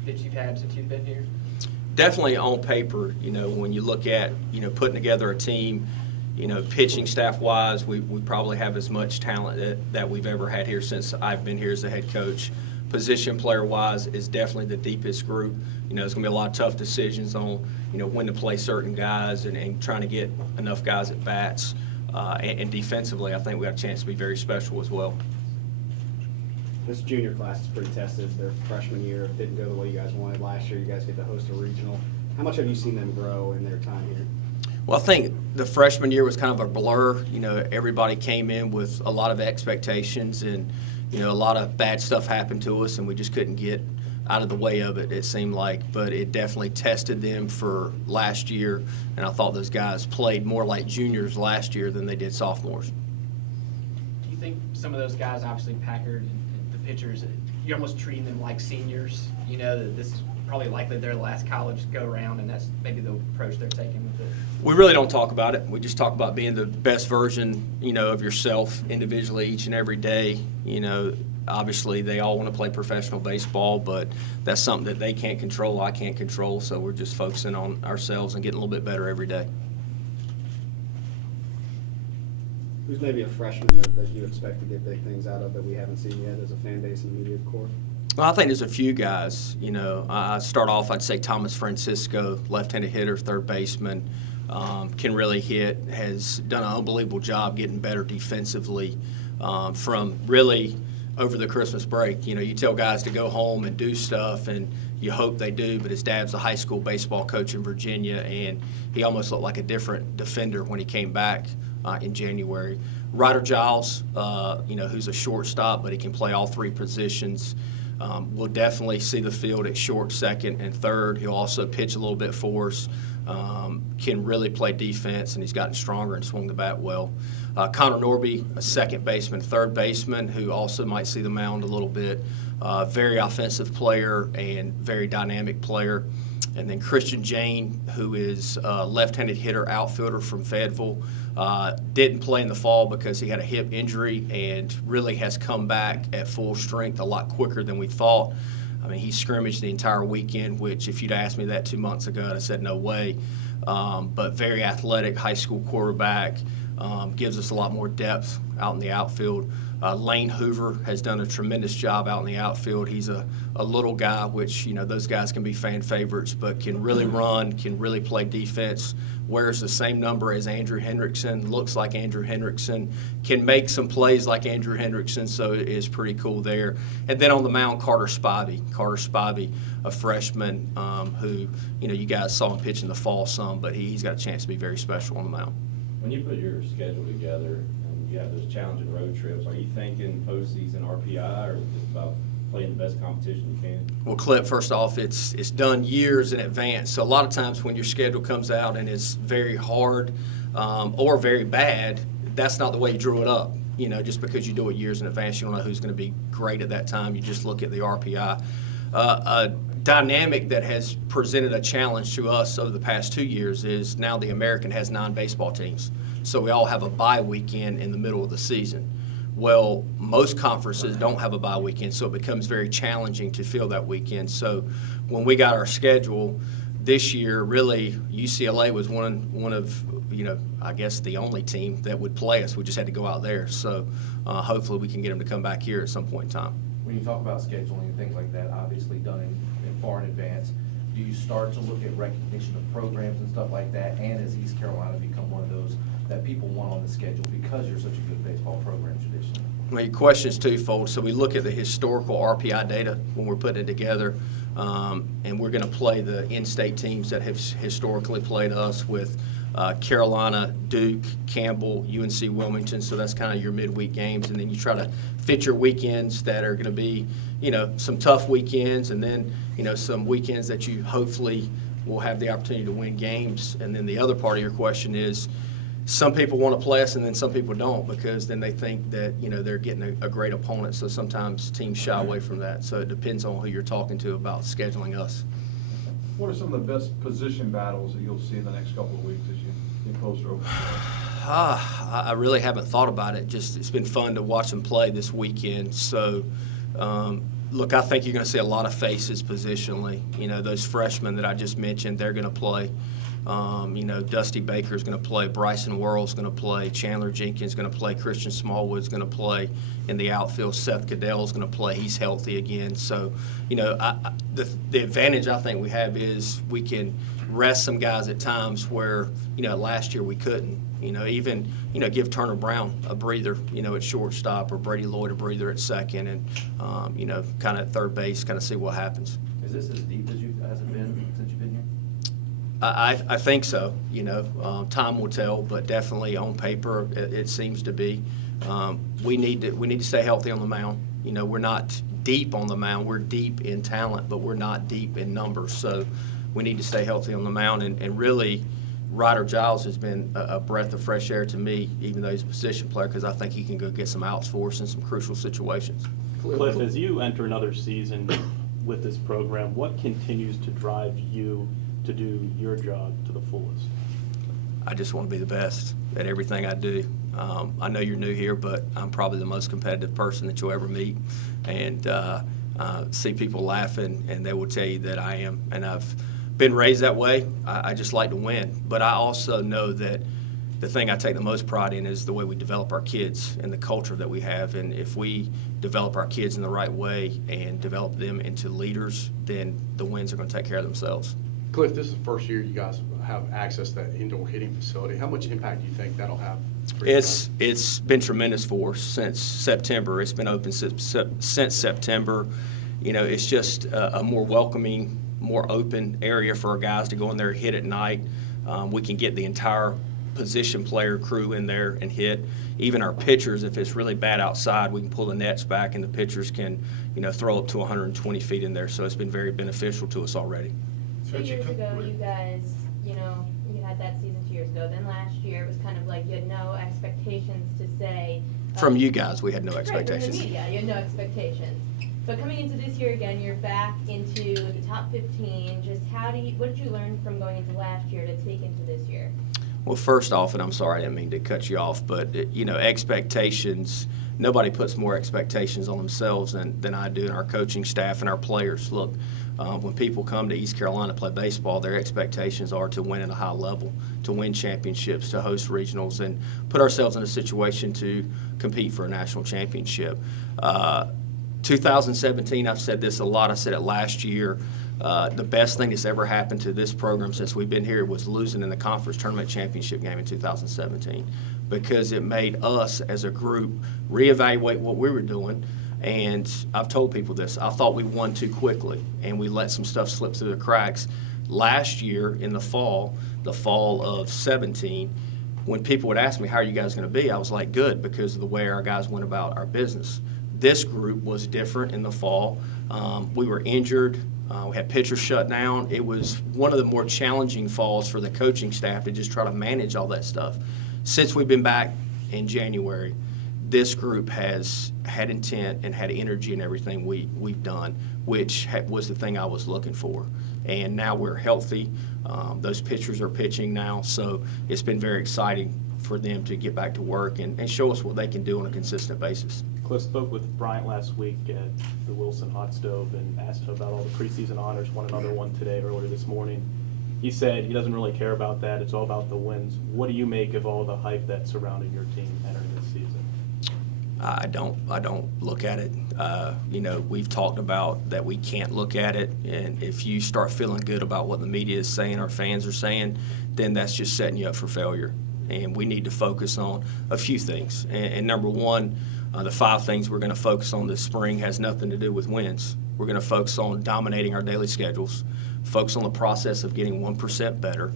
that you've had since you've been here? Definitely on paper, when you look at, putting together a team, pitching staff-wise, we probably have as much talent that we've ever had here since I've been here as the head coach. Position player-wise is definitely the deepest group. There's going to be a lot of tough decisions on, when to play certain guys and trying to get enough guys at bats. And defensively, I think we got a chance to be very special as well. This junior class is pretty tested. Their freshman year didn't go the way you guys wanted. Last year, you guys get to host a regional. How much have you seen them grow in their time here? Well, I think the freshman year was kind of a blur. Everybody came in with a lot of expectations, and a lot of bad stuff happened to us, and we just couldn't get out of the way of it, it seemed like. But it definitely tested them for last year, and I thought those guys played more like juniors last year than they did sophomores. Do you think some of those guys, obviously Packard and the pitchers, you're almost treating them like seniors? That this is probably likely their last college go-around, and that's maybe the approach they're taking with it? We really don't talk about it. We just talk about being the best version, of yourself individually each and every day. Obviously they all want to play professional baseball, but that's something that they can't control, I can't control, so we're just focusing on ourselves and getting a little bit better every day. Who's maybe a freshman that you expect to get big things out of that we haven't seen yet as a fan base and media corps? Well, I think there's a few guys. I start off, I'd say Thomas Francisco, left-handed hitter, third baseman, can really hit, has done an unbelievable job getting better defensively from really over the Christmas break. You tell guys to go home and do stuff, and you hope they do, but his dad's a high school baseball coach in Virginia, and he almost looked like a different defender when he came back in January. Ryder Giles, who's a shortstop, but he can play all three positions. We'll definitely see the field at short, second, and third. He'll also pitch a little bit for us, can really play defense, and he's gotten stronger and swung the bat well. Connor Norby, a second baseman, third baseman, who also might see the mound a little bit. Very offensive player and very dynamic player. And then Christian Jane, who is a left-handed hitter, outfielder from Fayetteville. Didn't play in the fall because he had a hip injury and really has come back at full strength a lot quicker than we thought. I mean, he scrimmaged the entire weekend, which if you'd asked me that 2 months ago, I'd have said no way. But very athletic high school quarterback, gives us a lot more depth out in the outfield. Lane Hoover has done a tremendous job out in the outfield. He's a little guy, which, those guys can be fan favorites, but can really run, can really play defense, wears the same number as Andrew Hendrickson, looks like Andrew Hendrickson, can make some plays like Andrew Hendrickson, so it is pretty cool there. And then on the mound, Carter Spivey, a freshman who, you guys saw him pitch in the fall some, but he's got a chance to be very special on the mound. When you put your schedule together and you have those challenging road trips, are you thinking postseason RPI or just about playing the best competition you can? Well, Cliff, first off, it's done years in advance. So a lot of times when your schedule comes out and it's very hard or very bad, that's not the way you drew it up. Just because you do it years in advance, you don't know who's going to be great at that time. You just look at the RPI. A dynamic that has presented a challenge to us over the past 2 years is now the American has 9 baseball teams. So we all have a bye weekend in the middle of the season. Well, most conferences don't have a bye weekend, so it becomes very challenging to fill that weekend. So when we got our schedule this year, really UCLA was one of I guess the only team that would play us. We just had to go out there. So hopefully we can get them to come back here at some point in time. When you talk about scheduling and things like that, obviously done in far in advance, do you start to look at recognition of programs and stuff like that? And has East Carolina become one of those that people want on the schedule because you're such a good baseball program traditionally? Well, your question is twofold. So we look at the historical RPI data when we're putting it together, and we're going to play the in-state teams that have historically played us with Carolina, Duke, Campbell, UNC Wilmington. So that's kind of your midweek games, and then you try to fit your weekends that are going to be, some tough weekends, and then, some weekends that you hopefully will have the opportunity to win games. And then the other part of your question is, some people want to play us and then some people don't, because then they think that they're getting a great opponent. So sometimes teams shy away from that. So it depends on who you're talking to about scheduling us. What are some of the best position battles that you'll see in the next couple of weeks as you get closer over? I really haven't thought about it. Just it's been fun to watch them play this weekend. So Look, I think you're going to see a lot of faces positionally. You know, those freshmen that I just mentioned, they're going to play. You know, Dusty Baker's going to play. Bryson Worrell's going to play. Chandler Jenkins going to play. Christian Smallwood's going to play. In the outfield, Seth Goodell's going to play. He's healthy again. So, you know, the advantage I think we have is we can rest some guys at times where, you know, last year we couldn't. You know, even, you know, give Turner Brown a breather, you know, at shortstop, or Brady Lloyd a breather at second, and, you know, kind of at third base, kind of see what happens. Is this as deep as you guys have been since you've been here? I think so. You know, time will tell, but definitely on paper it seems to be. We need to stay healthy on the mound. You know, we're not deep on the mound. We're deep in talent, but we're not deep in numbers. So we need to stay healthy on the mound, and really, Ryder Giles has been a breath of fresh air to me, even though he's a position player, because I think he can go get some outs for us in some crucial situations. Cliff, as you enter another season with this program, what continues to drive you to do your job to the fullest? I just want to be the best at everything I do. I know you're new here, but I'm probably the most competitive person that you'll ever meet, and see people laughing, and they will tell you that I am. And I've been raised that way. I just like to win, but I also know that the thing I take the most pride in is the way we develop our kids and the culture that we have. And if we develop our kids in the right way and develop them into leaders, then the wins are going to take care of themselves. Cliff, this is the first year you guys have access to that indoor hitting facility. How much impact do you think that'll have for you guys? It's been tremendous for us since September. It's been open since September. You know, it's just a more welcoming, more open area for our guys to go in there and hit at night. We can get the entire position player crew in there and hit. Even our pitchers, if it's really bad outside, we can pull the nets back and the pitchers can, you know, throw up to 120 feet in there. So it's been very beneficial to us already. 2 years ago, you guys, you know, you had that season 2 years ago. Then last year, it was kind of like you had no expectations to say. From you guys, we had no Right, expectations. from the media, you had no expectations. But coming into this year again, you're back into the top 15. Just what did you learn from going into last year to take into this year? Well, first off, and I'm sorry, I didn't mean to cut you off, but, you know, expectations, nobody puts more expectations on themselves than I do, and our coaching staff and our players. Look, when people come to East Carolina to play baseball, their expectations are to win at a high level, to win championships, to host regionals, and put ourselves in a situation to compete for a national championship. 2017, I've said this a lot. I said it last year. The best thing that's ever happened to this program since we've been here was losing in the conference tournament championship game in 2017, because it made us as a group reevaluate what we were doing. And I've told people this. I thought we won too quickly, and we let some stuff slip through the cracks. Last year in the fall of 17, when people would ask me, how are you guys going to be? I was like, good, because of the way our guys went about our business. This group was different in the fall. We were injured. We had pitchers shut down. It was one of the more challenging falls for the coaching staff to just try to manage all that stuff. Since we've been back in January, this group has had intent and had energy in everything we've done, which was the thing I was looking for. And now we're healthy. Those pitchers are pitching now, so it's been very exciting for them to get back to work and show us what they can do on a consistent basis. Cliff spoke with Bryant last week at the Wilson Hot Stove and asked him about all the preseason honors, won another one today, earlier this morning. He said he doesn't really care about that. It's all about the wins. What do you make of all the hype that's surrounding your team entering this season? I don't look at it. You know, we've talked about that we can't look at it, and if you start feeling good about what the media is saying, our fans are saying, then that's just setting you up for failure. And we need to focus on a few things. And number one, the 5 things we're going to focus on this spring has nothing to do with wins. We're going to focus on dominating our daily schedules, focus on the process of getting 1% better.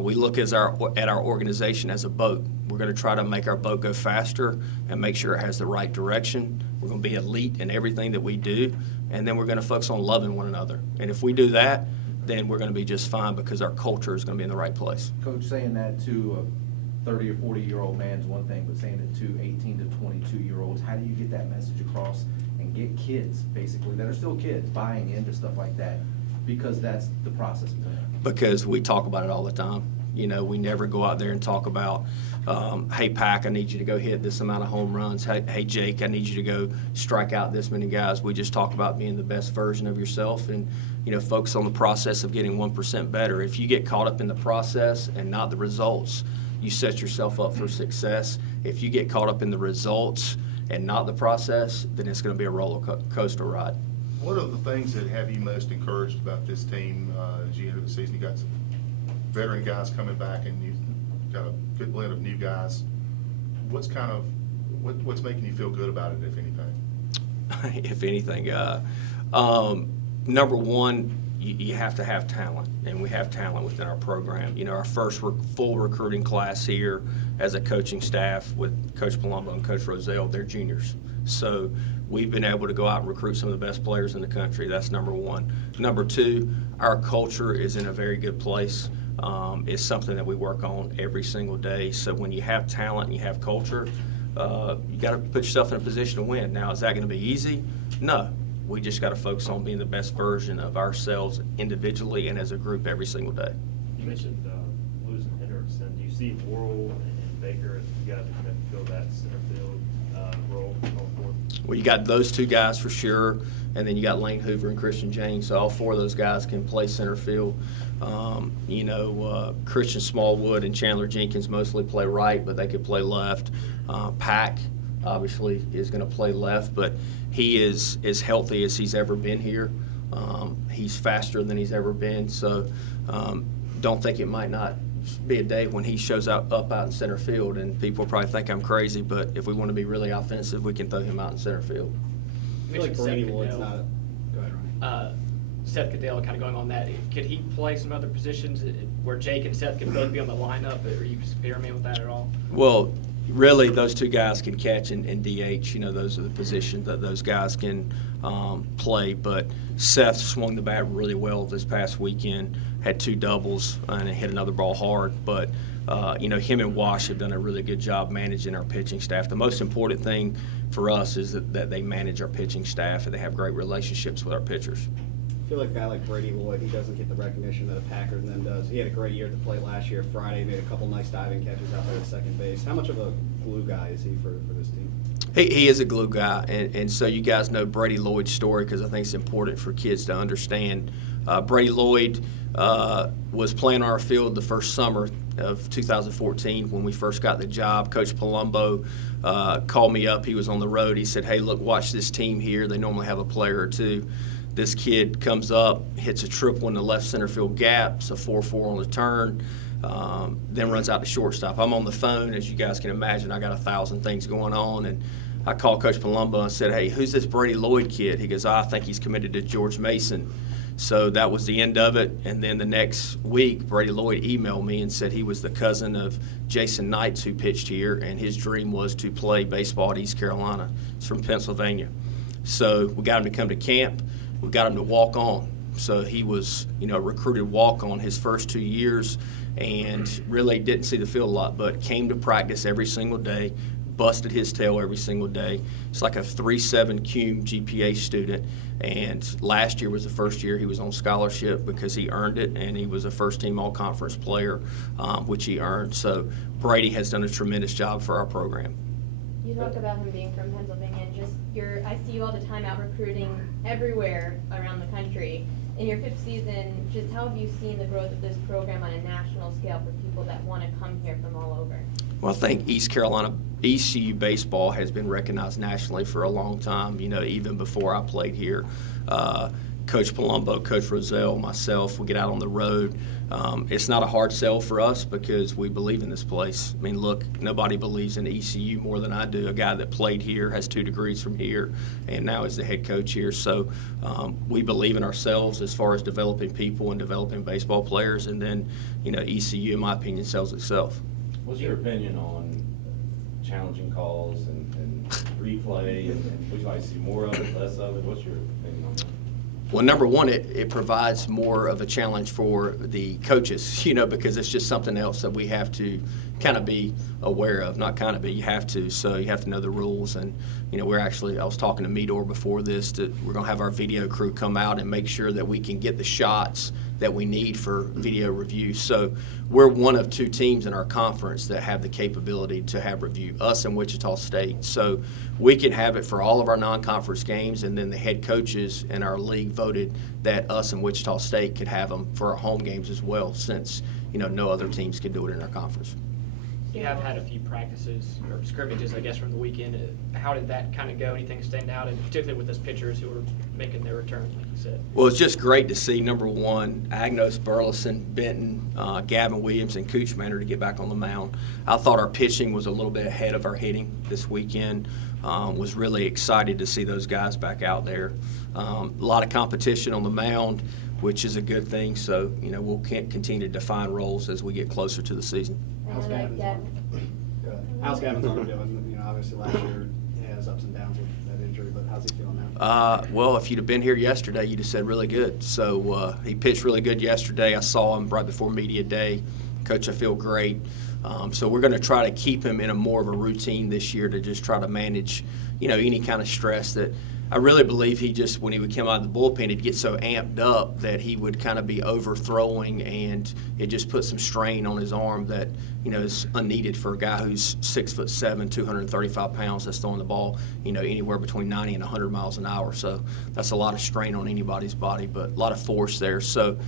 We look at our organization as a boat. We're going to try to make our boat go faster and make sure it has the right direction. We're going to be elite in everything that we do, and then we're going to focus on loving one another. And if we do that, then we're going to be just fine, because our culture is going to be in the right place. Coach, saying that to a 30 or 40-year-old man's one thing, but saying it to 18 to 22-year-olds, how do you get that message across and get kids, basically, that are still kids, buying into stuff like that? Because that's the process. Because we talk about it all the time. You know, we never go out there and talk about, hey, Pack, I need you to go hit this amount of home runs. Hey, Jake, I need you to go strike out this many guys. We just talk about being the best version of yourself and, you know, focus on the process of getting 1% better. If you get caught up in the process and not the results, you set yourself up for success. If you get caught up in the results and not the process, then it's going to be a roller coaster ride. What are the things that have you most encouraged about this team as you enter the season? You got some veteran guys coming back, and you've got a good blend of new guys. What's making you feel good about it, if anything? If anything, number one, you have to have talent, and we have talent within our program. You know, our first full recruiting class here as a coaching staff with Coach Palumbo and Coach Roselle, they're juniors. So we've been able to go out and recruit some of the best players in the country. That's number one. Number two, our culture is in a very good place. It's something that we work on every single day. So when you have talent and you have culture, you got to put yourself in a position to win. Now, is that going to be easy? No. We just got to focus on being the best version of ourselves individually and as a group every single day. You mentioned losing Hendrickson. Do you see Worrell and Baker as you guys are going to fill that center field role going forward? Well, you got those two guys for sure, and then you got Lane Hoover and Christian James. So all four of those guys can play center field. Christian Smallwood and Chandler Jenkins mostly play right, but they could play left. Pack obviously is going to play left, but he is as healthy as he's ever been here. He's faster than he's ever been, so don't think it might not be a day when he shows up out in center field, and people probably think I'm crazy, but if we want to be really offensive, we can throw him out in center field. I feel like Brady Lloyd's not a... Go ahead, Ryan. Seth Goodell, kind of going on that, could he play some other positions where Jake and Seth could both be on the lineup? Are you experimenting with that at all? Well, really, those two guys can catch and DH. You know, those are the positions that those guys can play. But Seth swung the bat really well this past weekend, had 2 doubles, and hit another ball hard. But, him and Wash have done a really good job managing our pitching staff. The most important thing for us is that they manage our pitching staff and they have great relationships with our pitchers. I feel like a guy like Brady Lloyd, he doesn't get the recognition that a Packer then does. He had a great year at the plate last year. Friday, made a couple nice diving catches out there at second base. How much of a glue guy is he for this team? He is a glue guy, and so you guys know Brady Lloyd's story because I think it's important for kids to understand. Brady Lloyd was playing on our field the first summer of 2014 when we first got the job. Coach Palumbo called me up. He was on the road. He said, hey, look, watch this team here. They normally have a player or two. This kid comes up, hits a triple in the left center field gap, it's a 4-4 on the turn, then runs out to shortstop. I'm on the phone, as you guys can imagine. I got 1,000 things going on, and I called Coach Palumbo and said, hey, who's this Brady Lloyd kid? He goes, I think he's committed to George Mason. So that was the end of it, and then the next week, Brady Lloyd emailed me and said he was the cousin of Jason Knights, who pitched here, and his dream was to play baseball at East Carolina. He's from Pennsylvania. So we got him to come to camp. We got him to walk on. So he was, recruited walk on his first 2 years and really didn't see the field a lot, but came to practice every single day, busted his tail every single day. It's like a 3.7 cum GPA student. And last year was the first year he was on scholarship because he earned it, and he was a first-team all-conference player, which he earned. So Brady has done a tremendous job for our program. You talk about him being from Pennsylvania, and I see you all the time out recruiting everywhere around the country. In your 5th season, just how have you seen the growth of this program on a national scale for people that want to come here from all over? Well, I think East Carolina ECU baseball has been recognized nationally for a long time, even before I played here. Coach Palumbo, Coach Roselle, myself, we get out on the road. It's not a hard sell for us because we believe in this place. I mean, look, nobody believes in ECU more than I do. A guy that played here, has 2 degrees from here, and now is the head coach here. So we believe in ourselves as far as developing people and developing baseball players. And then, ECU, in my opinion, sells itself. What's your opinion on challenging calls and replay? And would you like to see more of it, less of it? What's your opinion on that? Well, number one, it provides more of a challenge for the coaches, because it's just something else that we have to kind of be aware of. Not kind of be, you have to. So you have to know the rules. And, I was talking to Meador before this, we're going to have our video crew come out and make sure that we can get the shots that we need for video review. So we're one of 2 teams in our conference that have the capability to have review, us and Wichita State. So we can have it for all of our non-conference games, and then the head coaches in our league voted that us and Wichita State could have them for our home games as well, since no other teams could do it in our conference. You have had a few practices or scrimmages, I guess, from the weekend. How did that kind of go? Anything stand out, and particularly with those pitchers who were making their return, like you said? Well, it's just great to see, number one, Agnos, Burleson, Benton, Gavin Williams, and Cooch Manor to get back on the mound. I thought our pitching was a little bit ahead of our hitting this weekend. Was really excited to see those guys back out there. A lot of competition on the mound, which is a good thing. So, we'll continue to define roles as we get closer to the season. How's Gavin's arm? How's Gavin's arm doing? Obviously last year he has ups and downs with that injury, but how's he feeling now? Well, if you'd have been here yesterday, you'd have said really good. So he pitched really good yesterday. I saw him right before media day. Coach, I feel great. So we're going to try to keep him in a more of a routine this year to just try to manage, any kind of stress that I really believe he just, when he would come out of the bullpen, he'd get so amped up that he would kind of be overthrowing, and it just put some strain on his arm that, is unneeded for a guy who's 6'7", 235 pounds that's throwing the ball, anywhere between 90 and 100 miles an hour. So that's a lot of strain on anybody's body, but a lot of force there. So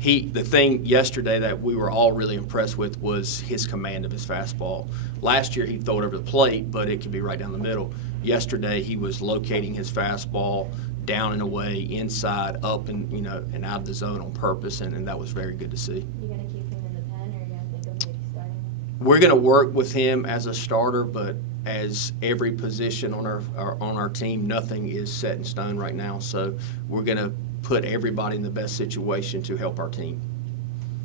the thing yesterday that we were all really impressed with was his command of his fastball. Last year he'd throw it over the plate, but it could be right down the middle. Yesterday he was locating his fastball down and away, inside, up, and and out of the zone on purpose, and that was very good to see. You gonna keep him in the pen, or you gonna think of maybe starting him? We're going to work with him as a starter, but as every position on our team, nothing is set in stone right now. So we're going to put everybody in the best situation to help our team.